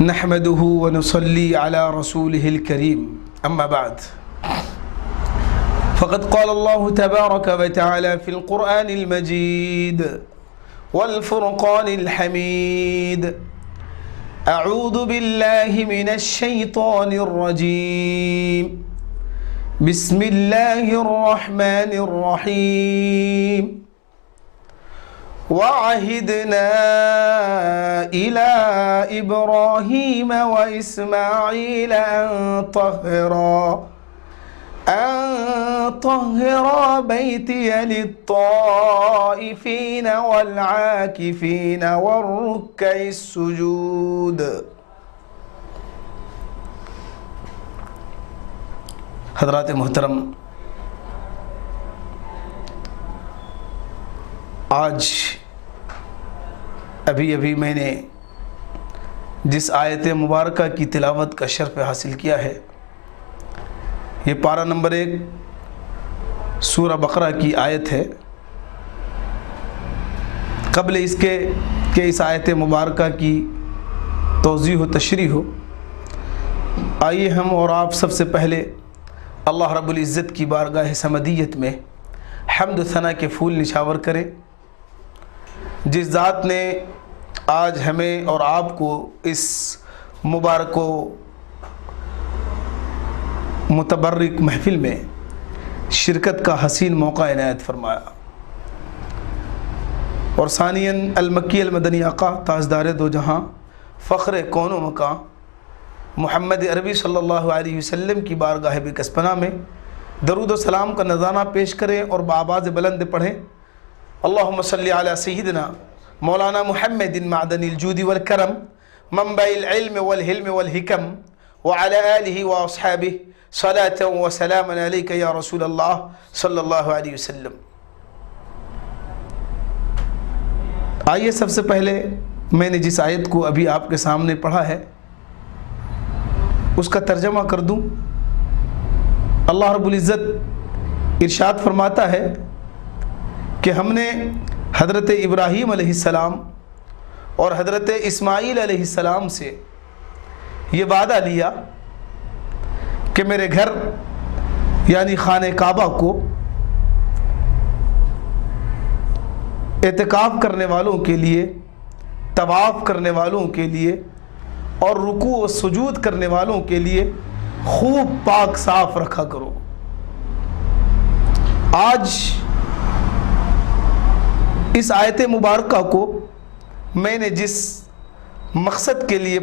نحمده ونصلي على رسوله الكريم أما بعد فقد قال الله تبارك وتعالى في القرآن المجيد والفرقان الحميد أعوذ بالله من الشيطان الرجيم بسم الله الرحمن الرحيم وعهدنا إلى إبراهيم وإسماعيل أن طهرا بيتي للطائفين والعاكفين والركع السجود. حضرات محترم، آج ابھی میں نے جس آیت مبارکہ کی تلاوت کا شرف حاصل کیا ہے، یہ پارہ نمبر 1 سورہ بقرہ کی آیت ہے۔ قبل اس کے کہ اس آیت مبارکہ کی توضیح و تشریح ہو، آئیے ہم اور آپ سب سے پہلے اللہ رب العزت کی بارگاہ سمدیت میں حمد و ثنا کے پھول نچھاور کریں، جس ذات نے آج ہمیں اور آپ کو اس مبارک و متبرک محفل میں شرکت کا حسین موقع عنایت فرمایا، اور ثانیاً المکی المدنی آقا تاجدار دو جہاں فخر کون و مکان محمد عربی صلی اللہ علیہ وسلم کی بارگاہ بکسپنا میں درود و سلام کا نذرانہ پیش کریں اور بآواز بلند پڑھیں۔ اللہم صلی علی سیدنا مولانا محمد معدن الجود والکرم منبع العلم والحلم والحکم وعلى آلہ واصحابہ صلاة وسلام علیک یا رسول اللہ صلی اللہ علیہ وسلم۔ آئیے سب سے پہلے میں نے جس آیت کو ابھی آپ کے سامنے پڑھا ہے اس کا ترجمہ کر دوں۔ اللہ رب العزت ارشاد فرماتا ہے کہ ہم نے حضرت ابراہیم علیہ السلام اور حضرت اسماعیل علیہ السلام سے یہ وعدہ لیا کہ میرے گھر یعنی خانہ کعبہ کو اعتکاف کرنے والوں کے لیے، طواف کرنے والوں کے لیے اور رکوع و سجود کرنے والوں کے لیے خوب پاک صاف رکھا کرو۔ آج اس آیت مبارکہ کو میں نے جس مقصد کے لیے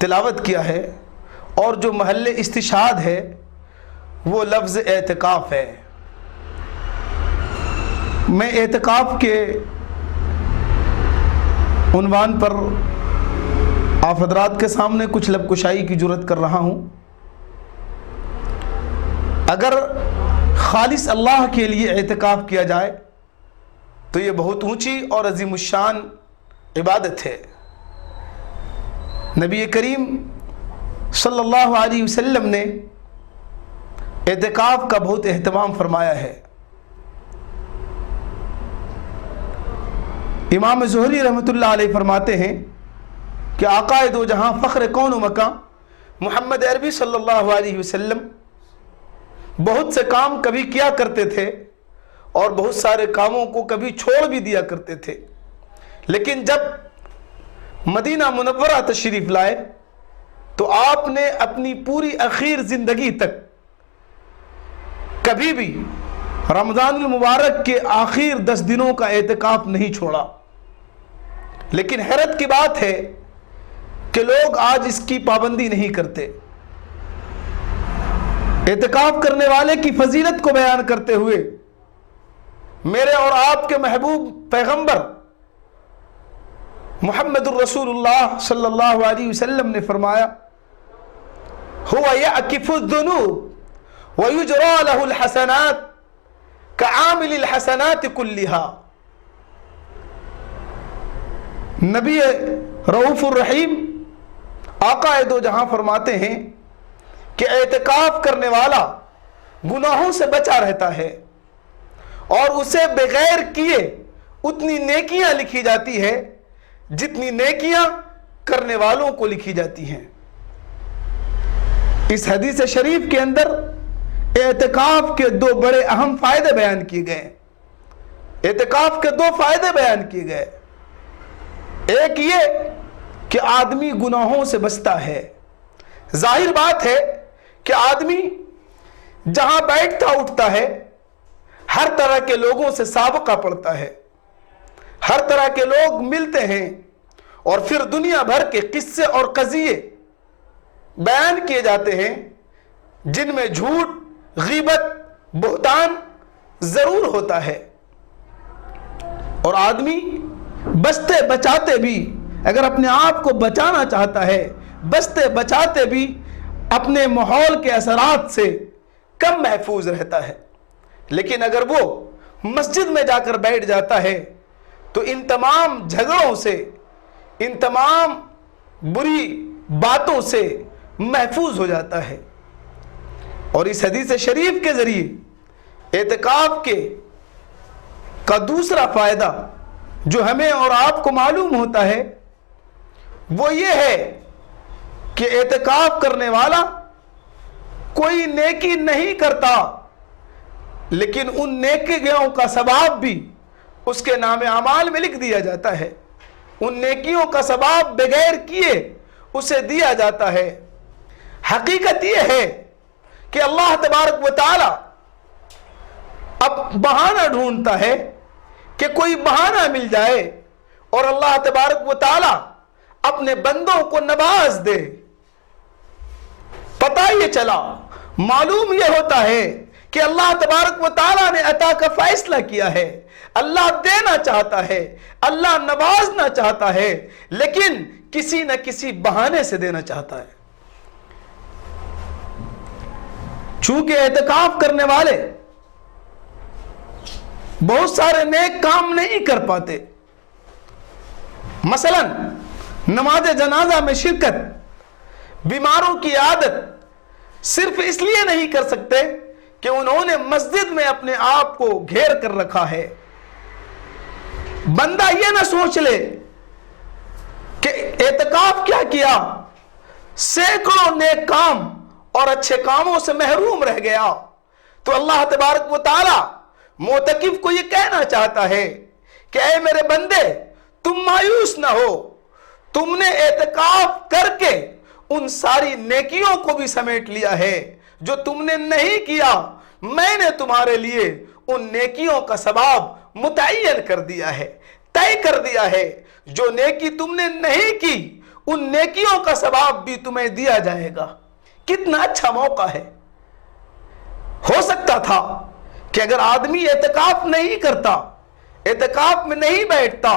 تلاوت کیا ہے اور جو محل استشہاد ہے وہ لفظ اعتکاف ہے۔ میں اعتکاف کے عنوان پر آپ حضرات کے سامنے کچھ لب کشائی کی جرات کر رہا ہوں۔ اگر خالص اللہ کے لیے اعتکاف کیا جائے تو یہ بہت اونچی اور عظیم الشان عبادت ہے۔ نبی کریم صلی اللہ علیہ وسلم نے اعتکاف کا بہت اہتمام فرمایا ہے۔ امام زہری رحمۃ اللہ علیہ فرماتے ہیں کہ آقا دو جہاں فخر کون و مکان محمد عربی صلی اللہ علیہ وسلم بہت سے کام کبھی کیا کرتے تھے اور بہت سارے کاموں کو کبھی چھوڑ بھی دیا کرتے تھے، لیکن جب مدینہ منورہ تشریف لائے تو آپ نے اپنی پوری اخیر زندگی تک کبھی بھی رمضان المبارک کے آخر 10 دنوں کا اعتکاف نہیں چھوڑا۔ لیکن حیرت کی بات ہے کہ لوگ آج اس کی پابندی نہیں کرتے۔ اعتکاف کرنے والے کی فضیلت کو بیان کرتے ہوئے میرے اور آپ کے محبوب پیغمبر محمد الرسول اللہ صلی اللہ علیہ وسلم نے فرمایا هو يعكف الذنوب ويجرى له الحسنات كعامل الحسنات كلها۔ نبی رؤوف الرحیم آقا دو جہاں فرماتے ہیں کہ اعتکاف کرنے والا گناہوں سے بچا رہتا ہے اور اسے بغیر کیے اتنی نیکیاں لکھی جاتی ہے جتنی نیکیاں کرنے والوں کو لکھی جاتی ہیں۔ اس حدیث شریف کے اندر اعتکاف کے دو بڑے اہم فائدے بیان کیے گئے۔ اعتکاف کے دو فائدے بیان کیے گئے۔ ایک یہ کہ آدمی گناہوں سے بچتا ہے۔ ظاہر بات ہے کہ آدمی جہاں بیٹھتا اٹھتا ہے ہر طرح کے لوگوں سے سابقہ پڑتا ہے، ہر طرح کے لوگ ملتے ہیں، اور پھر دنیا بھر کے قصے اور قضیے بیان کیے جاتے ہیں جن میں جھوٹ، غیبت، بہتان ضرور ہوتا ہے۔ اور آدمی بچتے بچاتے بھی اگر اپنے آپ کو بچانا چاہتا ہے، بچتے بچاتے بھی اپنے ماحول کے اثرات سے کم محفوظ رہتا ہے۔ لیکن اگر وہ مسجد میں جا کر بیٹھ جاتا ہے تو ان تمام جھگڑوں سے، ان تمام بری باتوں سے محفوظ ہو جاتا ہے۔ اور اس حدیث شریف کے ذریعے اعتکاف کا دوسرا فائدہ جو ہمیں اور آپ کو معلوم ہوتا ہے وہ یہ ہے کہ اعتکاف کرنے والا کوئی نیکی نہیں کرتا، لیکن ان نیکیوں کا ثواب بھی اس کے نام اعمال میں لکھ دیا جاتا ہے۔ ان نیکیوں کا ثواب بغیر کیے اسے دیا جاتا ہے۔ حقیقت یہ ہے کہ اللہ تبارک و تعالی اب بہانہ ڈھونڈتا ہے کہ کوئی بہانہ مل جائے اور اللہ تبارک و تعالی اپنے بندوں کو نواز دے۔ پتہ یہ چلا، معلوم یہ ہوتا ہے کہ اللہ تبارک و تعالی نے عطا کا فیصلہ کیا ہے، اللہ دینا چاہتا ہے، اللہ نوازنا چاہتا ہے، لیکن کسی نہ کسی بہانے سے دینا چاہتا ہے۔ چونکہ اعتکاف کرنے والے بہت سارے نیک کام نہیں کر پاتے، مثلا نماز جنازہ میں شرکت، بیماروں کی عیادت صرف اس لیے نہیں کر سکتے کہ انہوں نے مسجد میں اپنے آپ کو گھیر کر رکھا ہے۔ بندہ یہ نہ سوچ لے کہ اعتکاف کیا کیا، سینکڑوں نیک کام اور اچھے کاموں سے محروم رہ گیا، تو اللہ تبارک و تعالی معتکف کو یہ کہنا چاہتا ہے کہ اے میرے بندے، تم مایوس نہ ہو، تم نے اعتکاف کر کے ان ساری نیکیوں کو بھی سمیٹ لیا ہے جو تم نے نہیں کیا، میں نے تمہارے لیے ان نیکیوں کا ثواب متعین کر دیا ہے، طے کر دیا ہے۔ جو نیکی تم نے نہیں کی ان نیکیوں کا ثواب بھی تمہیں دیا جائے گا۔ کتنا اچھا موقع ہے۔ ہو سکتا تھا کہ اگر آدمی اعتکاف نہیں کرتا، اعتکاف میں نہیں بیٹھتا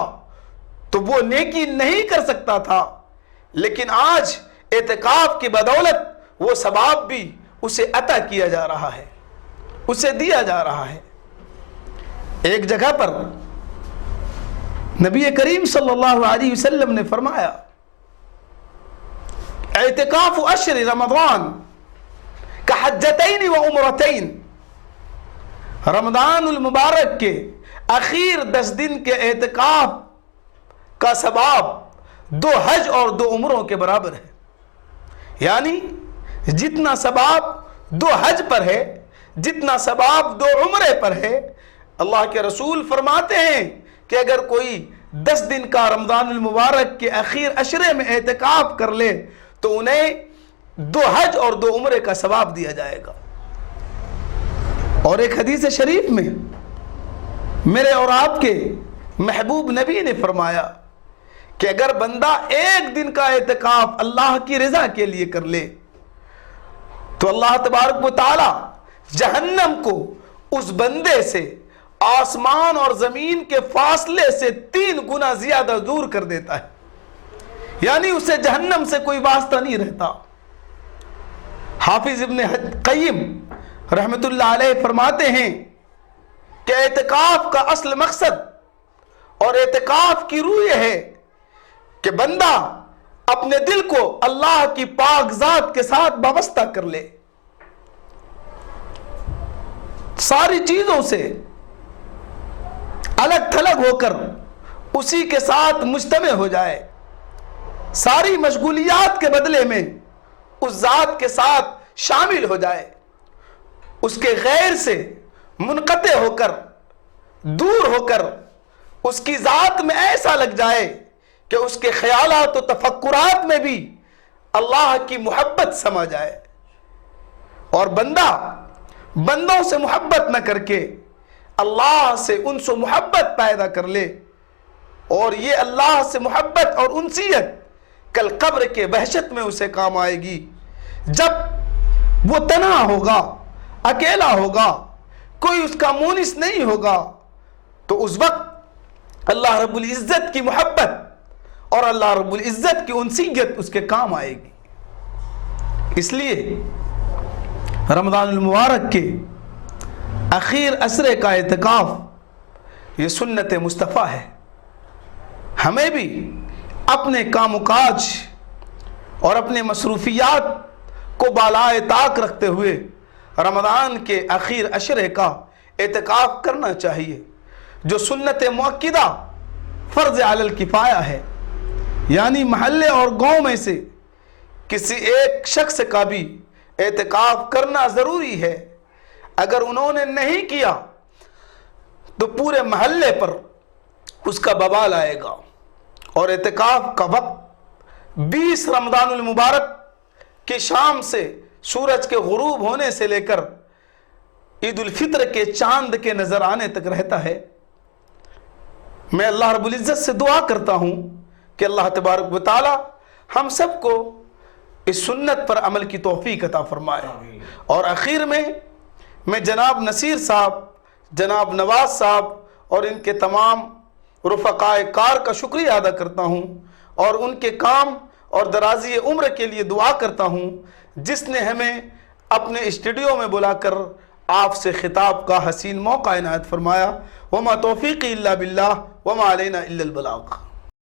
تو وہ نیکی نہیں کر سکتا تھا، لیکن آج اعتکاف کی بدولت وہ ثواب بھی اسے عطا کیا جا رہا ہے، اسے دیا جا رہا ہے۔ ایک جگہ پر نبی کریم صلی اللہ علیہ وسلم نے فرمایا، اعتکاف اشر رمضان کحجتین و عمرتین، رمضان المبارک کے اخیر 10 دن کے اعتکاف کا ثواب 2 حج اور 2 عمروں کے برابر ہے۔ یعنی جتنا ثواب 2 حج پر ہے، جتنا ثواب 2 عمرے پر ہے، اللہ کے رسول فرماتے ہیں کہ اگر کوئی 10 دن کا رمضان المبارک کے اخیر عشرے میں اعتکاف کر لے تو انہیں 2 حج اور 2 عمرے کا ثواب دیا جائے گا۔ اور ایک حدیث شریف میں میرے اور آپ کے محبوب نبی نے فرمایا کہ اگر بندہ 1 دن کا اعتکاف اللہ کی رضا کے لیے کر لے تو اللہ تبارک و تعالی جہنم کو اس بندے سے آسمان اور زمین کے فاصلے سے 3 گنا زیادہ دور کر دیتا ہے، یعنی اسے جہنم سے کوئی واسطہ نہیں رہتا۔ حافظ ابن قیم رحمت اللہ علیہ فرماتے ہیں کہ اعتکاف کا اصل مقصد اور اعتکاف کی روح یہ ہے کہ بندہ اپنے دل کو اللہ کی پاک ذات کے ساتھ وابستہ کر لے، ساری چیزوں سے الگ تھلگ ہو کر اسی کے ساتھ مجتمع ہو جائے، ساری مشغولیات کے بدلے میں اس ذات کے ساتھ شامل ہو جائے، اس کے غیر سے منقطع ہو کر، دور ہو کر اس کی ذات میں ایسا لگ جائے کہ اس کے خیالات و تفکرات میں بھی اللہ کی محبت سما جائے، اور بندہ بندوں سے محبت نہ کر کے اللہ سے انس و محبت پیدا کر لے، اور یہ اللہ سے محبت اور انسیت کل قبر کے وحشت میں اسے کام آئے گی، جب وہ تنہا ہوگا، اکیلا ہوگا، کوئی اس کا مونس نہیں ہوگا، تو اس وقت اللہ رب العزت کی محبت اور اللہ رب العزت کی انسیت اس کے کام آئے گی۔ اس لیے رمضان المبارک کے اخیر عشرے کا اعتکاف یہ سنت مصطفیٰ ہے۔ ہمیں بھی اپنے کام و کاج اور اپنے مصروفیات کو بالائے طاق رکھتے ہوئے رمضان کے اخیر عشرے کا اعتکاف کرنا چاہیے، جو سنت مؤکدہ فرض علی الکفایہ ہے، یعنی محلے اور گاؤں میں سے کسی ایک شخص کا بھی اعتکاف کرنا ضروری ہے۔ اگر انہوں نے نہیں کیا تو پورے محلے پر اس کا وبال آئے گا، اور اعتکاف کا وقت 20 رمضان المبارک کی شام سے سورج کے غروب ہونے سے لے کر عید الفطر کے چاند کے نظر آنے تک رہتا ہے۔ میں اللہ رب العزت سے دعا کرتا ہوں کہ اللہ تبارک و تعالی ہم سب کو اس سنت پر عمل کی توفیق عطا فرمائے۔ اور اخیر میں جناب نصیر صاحب، جناب نواز صاحب اور ان کے تمام رفقائے کار کا شکریہ ادا کرتا ہوں، اور ان کے کام اور درازی عمر کے لیے دعا کرتا ہوں، جس نے ہمیں اپنے اسٹوڈیو میں بلا کر آپ سے خطاب کا حسین موقع عنایت فرمایا۔ وما توفیقی الا باللہ وما علینا الا البلاغ۔